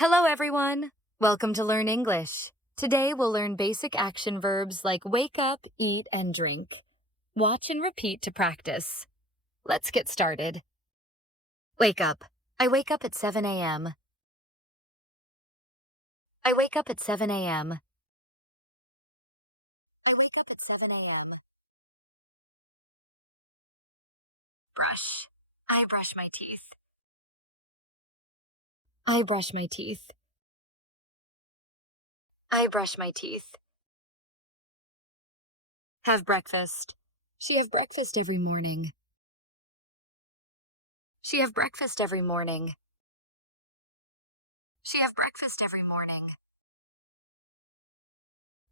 Hello, everyone. Welcome to Learn English. Today, we'll learn basic action verbs like wake up, eat, and drink. Watch and repeat to practice. Let's get started. Wake up. I wake up at 7 a.m. I wake up at 7 a.m. I wake up at 7 a.m. Brush. I brush my teeth. I brush my teeth. I brush my teeth. Have breakfast. She have breakfast every morning. She have breakfast every morning. She have breakfast every morning.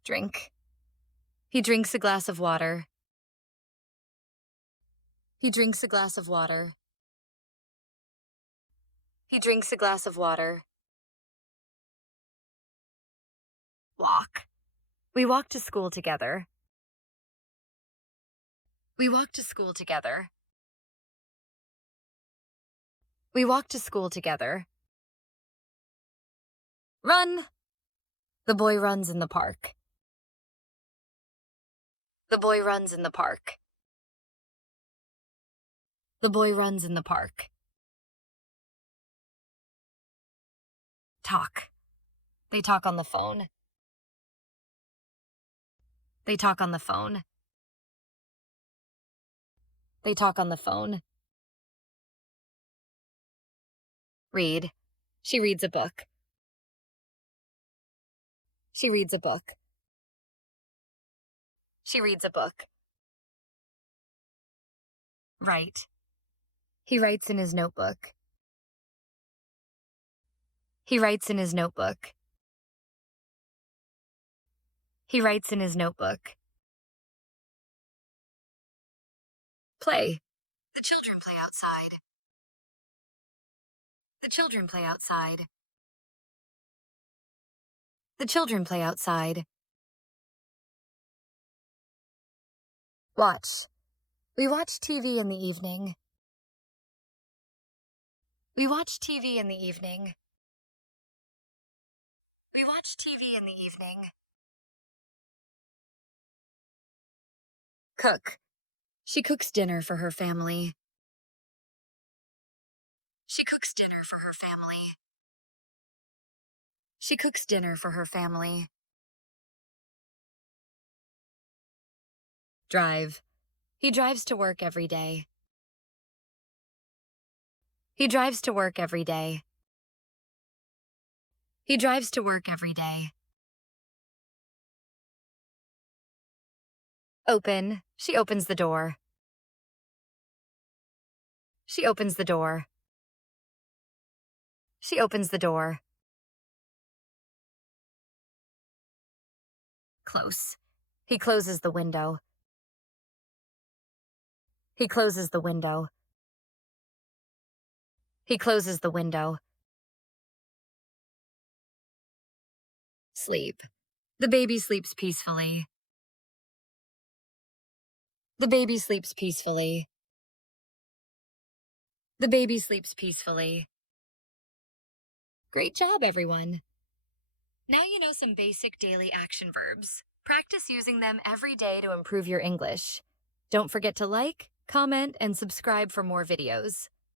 Drink. He drinks a glass of water. He drinks a glass of water. He drinks a glass of water. Walk. We walk to school together. We walk to school together. We walk to school together. Run. The boy runs in the park. The boy runs in the park. The boy runs in the park. Talk. They talk on the phone. They talk on the phone. They talk on the phone. Read. She reads a book. She reads a book. She reads a book. Write. He writes in his notebook. He writes in his notebook. He writes in his notebook. Play. The children play outside. The children play outside. The children play outside. Watch. We watch TV in the evening. We watch TV in the evening. We watch TV in the evening. Cook. She cooks dinner for her family. She cooks dinner for her family. She cooks dinner for her family. Drive. He drives to work every day. He drives to work every day. He drives to work every day. Open. She opens the door. She opens the door. She opens the door. Close. He closes the window. He closes the window. He closes the window. Sleep. The baby sleeps peacefully. The baby sleeps peacefully. The baby sleeps peacefully. Great job, everyone. Now you know some basic daily action verbs. Practice using them every day to improve your English. Don't forget to like, comment, and subscribe for more videos.